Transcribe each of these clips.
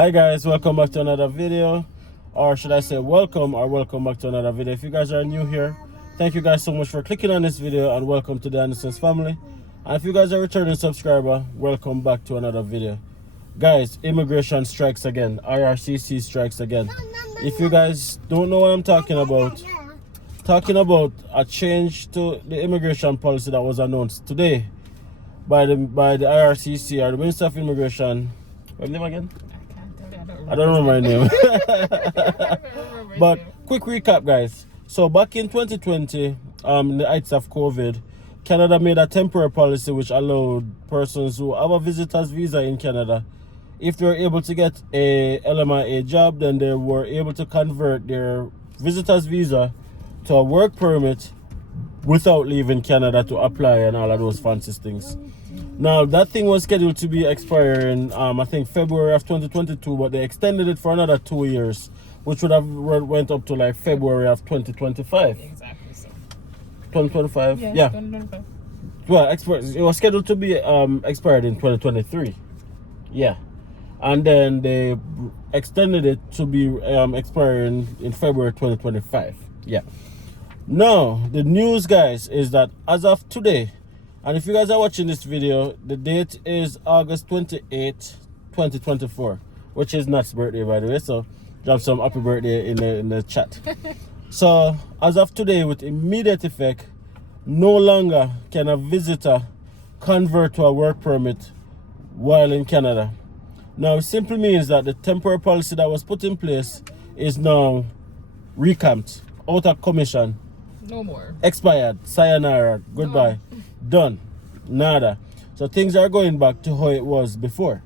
Hi guys, welcome back to another video, or should I say welcome back to another video. If you guys are new here, thank you guys so much for clicking on this video and welcome to the Anderson's family. And if you guys are a returning subscriber, welcome back to another video. Guys, immigration strikes again. IRCC strikes again. If you guys don't know what I'm talking about a change to the immigration policy that was announced today by the IRCC, or the Minister of Immigration. What's name again? I don't remember my name. But quick recap, guys. So back in 2020, in the heights of COVID, Canada made a temporary policy which allowed persons who have a visitor's visa in Canada, if they were able to get a LMIA job, then they were able to convert their visitor's visa to a work permit without leaving Canada to apply and all of those fancy things. Now that thing was scheduled to be expiring I think February of 2022, but they extended it for another 2 years, which would have went up to like February of 2025. Exactly so. 2025? Yes, yeah. 2025. Well, it was scheduled to be expired in 2023. Yeah. And then they extended it to be expiring in February 2025. Yeah. Now, the news, guys, is that as of today, and if you guys are watching this video, the date is August 28, 2024, which is Nat's birthday, by the way. So, drop some happy birthday in the chat. So, as of today, with immediate effect, no longer can a visitor convert to a work permit while in Canada. Now, it simply means that the temporary policy that was put in place is now recamped, out of commission. No more. Expired. Sayonara. Goodbye. Done. Nada. So things are going back to how it was before.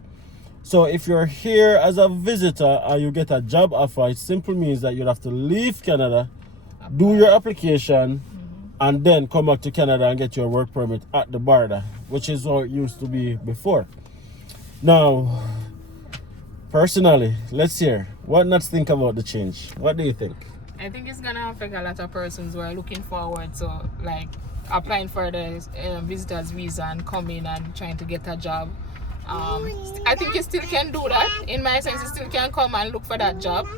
So if you're here as a visitor and you get a job offer, it simply means that you'll have to leave Canada, do your application, and then come back to Canada and get your work permit at the border, which is how it used to be before. Now, personally, let's hear what Nats think about the change. What do you think? I think it's gonna affect a lot of persons who are looking forward to like applying for the visitor's visa and coming and trying to get a job. I think you still can do that. In my sense, you still can come and look for that job,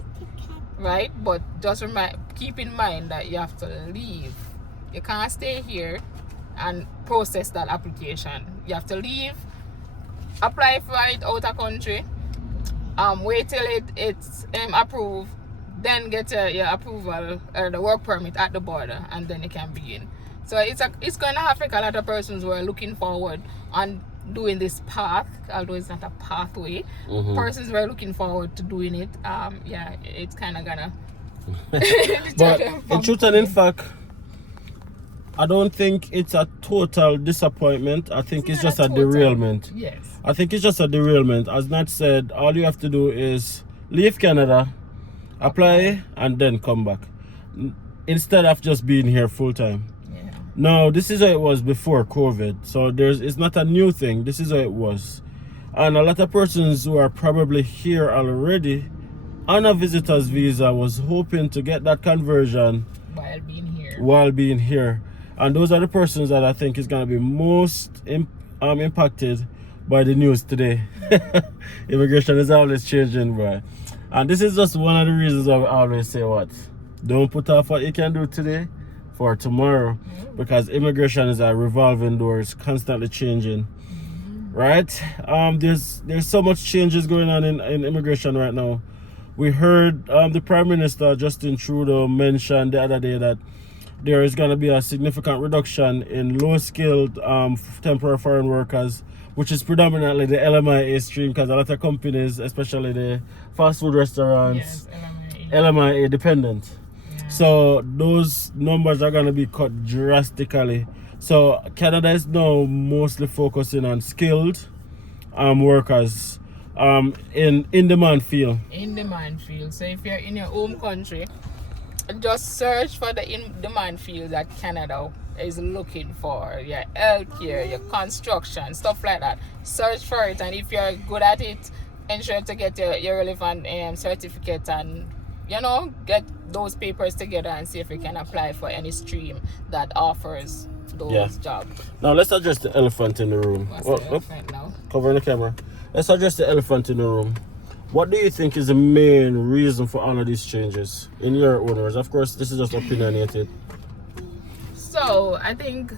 right? But just keep in mind that you have to leave. You can't stay here and process that application. You have to leave, apply for it out of country, wait till it's approved, then get your approval or the work permit at the border, and then you can begin. So it's going to affect a lot of persons who are looking forward on doing this path, although it's not a pathway. Persons who are looking forward to doing it, yeah, it's kind of gonna. But in truth and in fact, I don't think it's a total disappointment. I think it's just a derailment. Yes. I think it's just a derailment. As Nat said, all you have to do is leave Canada, apply, and then come back, instead of just being here full time. Yeah. Now, this is how it was before COVID. So it's not a new thing. This is how it was. And a lot of persons who are probably here already on a visitor's visa was hoping to get that conversion while being here. And those are the persons that I think is going to be most impacted by the news today. Immigration is always changing, bro. And this is just one of the reasons I always say what? Don't put off what you can do today for tomorrow. Because immigration is a revolving door. It's constantly changing. Right? There's so much changes going on in immigration right now. We heard the Prime Minister, Justin Trudeau, mention the other day that there is going to be a significant reduction in low-skilled temporary foreign workers, which is predominantly the LMIA stream, because a lot of companies, especially the fast food restaurants, yes, LMIA dependent. Yeah. So those numbers are going to be cut drastically. So Canada is now mostly focusing on skilled workers in demand field. In demand field. So if you're in your home country, just search for the in-demand field that Canada is looking for. Your healthcare, your construction, stuff like that. Search for it, and if you're good at it, ensure to get your relevant certificate and, you know, get those papers together and see if you can apply for any stream that offers those jobs. Now let's address the elephant in the room. What's the elephant now? Cover the camera. Let's address the elephant in the room. What do you think is the main reason for all of these changes in your own words? Of course, this is just opinionated. So I think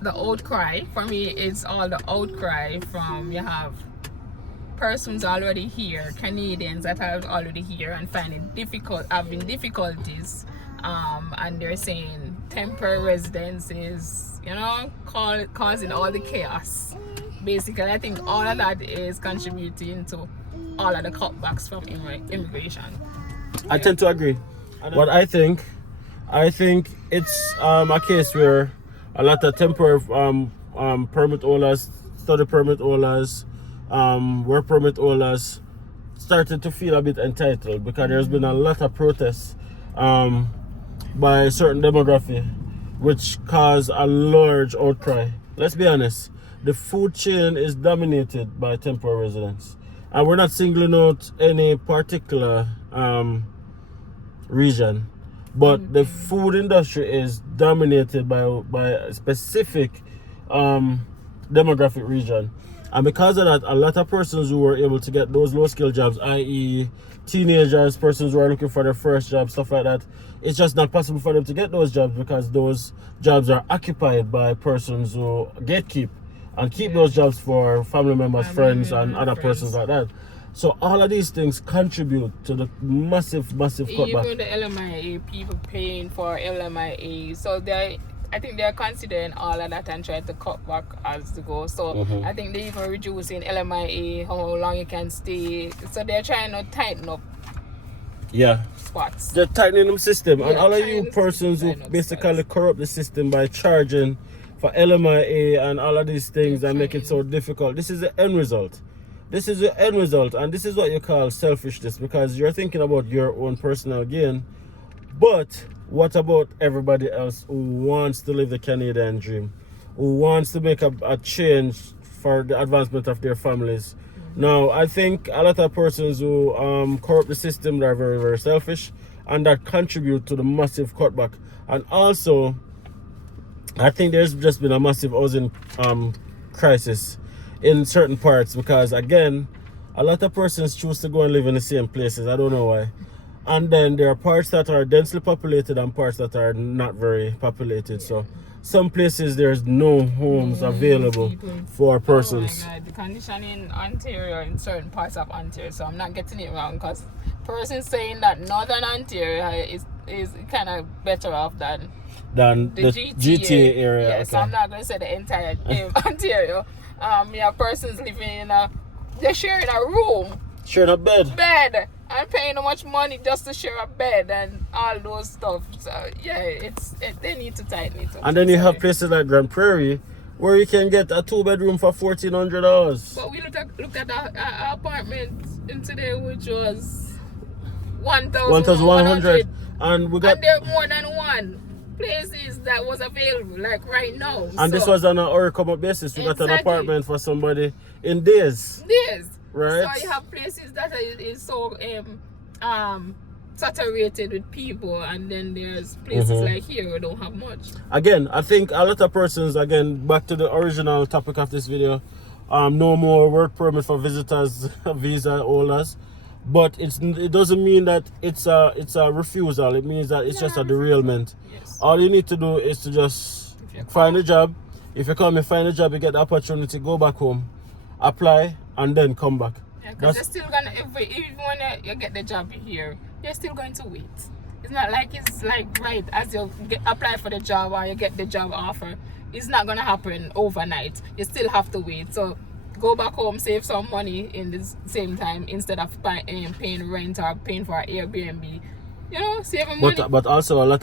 the outcry for me is all the outcry from you have persons already here, Canadians that are already here and having difficulties, and they're saying temporary residence is, causing all the chaos. Basically, I think all of that is contributing to all of the cutbacks from immigration. I tend to agree. What I think it's a case where a lot of temporary permit holders, study permit holders, work permit holders started to feel a bit entitled because there's been a lot of protests by a certain demographic, which caused a large outcry. Let's be honest, the food chain is dominated by temporary residents, and we're not singling out any particular region, but the food industry is dominated by a specific demographic region. And because of that, a lot of persons who were able to get those low-skill jobs, i.e. teenagers, persons who are looking for their first job, stuff like that, it's just not possible for them to get those jobs because those jobs are occupied by persons who gatekeep and keep those jobs for family members, friends, and other persons like that. So all of these things contribute to the massive cutback. Even the LMIA, people paying for LMIA, so I think they're considering all of that and trying to cut back as they go. So I think they're even reducing LMIA, how long you can stay. So they're trying to tighten up spots. They're tightening the system. And all of you persons who basically corrupt the system by charging for LMIA and all of these things and make it so difficult. This is the end result. This is the end result. And this is what you call selfishness, because you're thinking about your own personal gain. But what about everybody else who wants to live the Canadian dream, who wants to make a change for the advancement of their families? Now, I think a lot of persons who corrupt the system are very, very selfish, and that contribute to the massive cutback. And also, I think there's just been a massive housing crisis in certain parts because, again, a lot of persons choose to go and live in the same places. I don't know why. And then there are parts that are densely populated and parts that are not very populated. So some places there's no homes available for persons. Oh my God, the condition in Ontario, in certain parts of Ontario, so I'm not getting it wrong, because persons saying that Northern Ontario is kind of better off than the GTA area. Yeah, okay. So I'm not going to say the entire Ontario. Persons living they're sharing a room. Sharing a bed. I'm paying how much money just to share a bed and all those stuff. So they need to tighten it up. And then you have places like Grand Prairie where you can get a 2-bedroom for $1,400. But we look at our apartment in today, which was $1,100, and there are more than one places that was available, like right now. And this was on an hour come up basis. We got an apartment for somebody in days. Right. So you have places that is so saturated with people, and then there's places like here where don't have much. Again, I think a lot of persons, back to the original topic of this video, no more work permit for visitors, visa holders. But it doesn't mean that it's a refusal. It means that it's just a derailment. Yes. All you need to do is to just find a job. If you come and find a job, you get the opportunity, go back home, apply, and then come back. Yeah, because you're still gonna, even when you get the job here, you're still going to wait. It's not like it's like right as you apply for the job or you get the job offer. It's not gonna happen overnight. You still have to wait. So go back home, save some money in the same time instead of paying rent or paying for an Airbnb. Saving money. But also a lot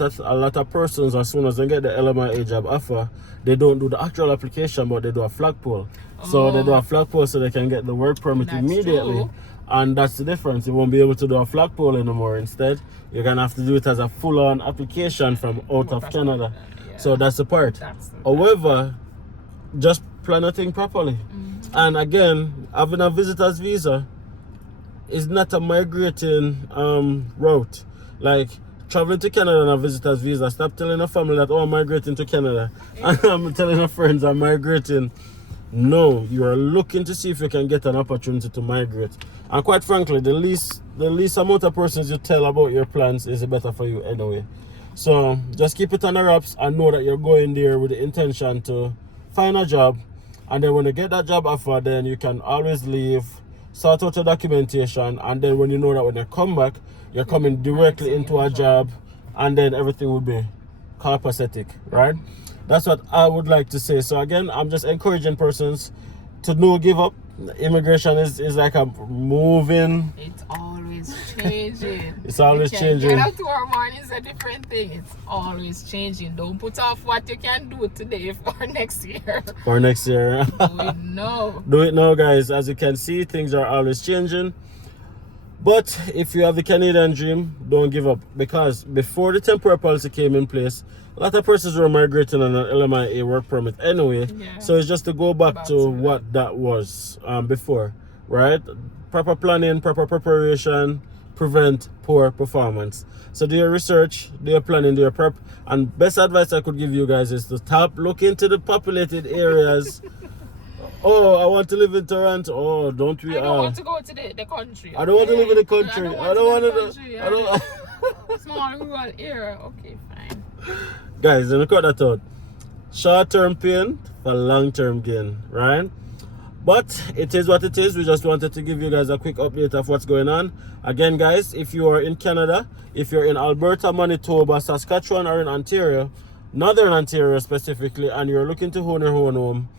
of persons, as soon as they get the LMIA job offer, they don't do the actual application, but they do a flagpole. So they do a flagpole so they can get the work permit immediately. True. And that's the difference. You won't be able to do a flagpole anymore. Instead, you're gonna have to do it as a full-on application from out of Canada. Yeah. So that's the part. However, just plan a thing properly. And again, having a visitor's visa is not a migrating route. Like traveling to Canada on a visitor's visa. Stop telling a family that I'm migrating to Canada. And I'm telling our friends I'm migrating No, you are looking to see if you can get an opportunity to migrate. And quite frankly, the least amount of persons you tell about your plans is better for you anyway. So just keep it on the wraps and know that you're going there with the intention to find a job. And then when you get that job offer, then you can always leave, sort out your documentation, and then when you know that when you come back, you're coming directly into a job, and then everything will be copacetic, right? That's what I would like to say. So again, I'm just encouraging persons to no give up. Immigration is like a moving. It's always changing. It's always changing. Get up tomorrow morning is a different thing. It's always changing. Don't put off what you can do today for next year. For next year. Do it now. Do it now, guys. As you can see, things are always changing. But if you have the Canadian dream, don't give up. Because before the temporary policy came in place, a lot of persons were migrating on an LMIA work permit anyway. Yeah. So it's just to go back to what that was before, right? Proper planning, proper preparation, prevent poor performance. So do your research, do your planning, do your prep. And best advice I could give you guys is to stop looking to the populated areas. Oh, I want to live in Toronto. Oh, don't we all? I don't want to go to the country. I don't want to live in the country. I don't want to. I don't. Small rural area. Okay, fine. Guys, then cut that out. Short-term pain for long-term gain, right? But it is what it is. We just wanted to give you guys a quick update of what's going on. Again, guys, if you are in Canada, if you're in Alberta, Manitoba, Saskatchewan, or in Ontario, Northern Ontario specifically, and you're looking to own your own home,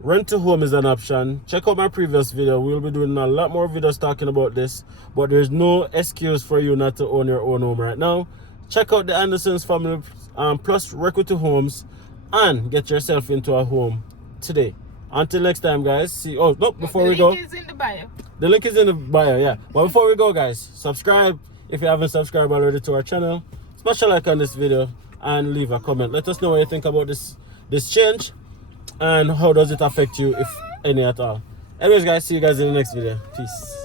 rent to home is an option. Check out my previous video. We'll be doing a lot more videos talking about this, but there's no excuse for you not to own your own home right now. Check out the Anderson's Family plus Requity Homes and get yourself into a home today. Until next time, guys. See. Oh no! Before we go, the link is in the bio. The link is in the bio. Yeah. But before we go, guys, subscribe if you haven't subscribed already to our channel. Smash a like on this video and leave a comment. Let us know what you think about this change and how does it affect you, if any at all. Anyways, guys, see you guys in the next video. Peace.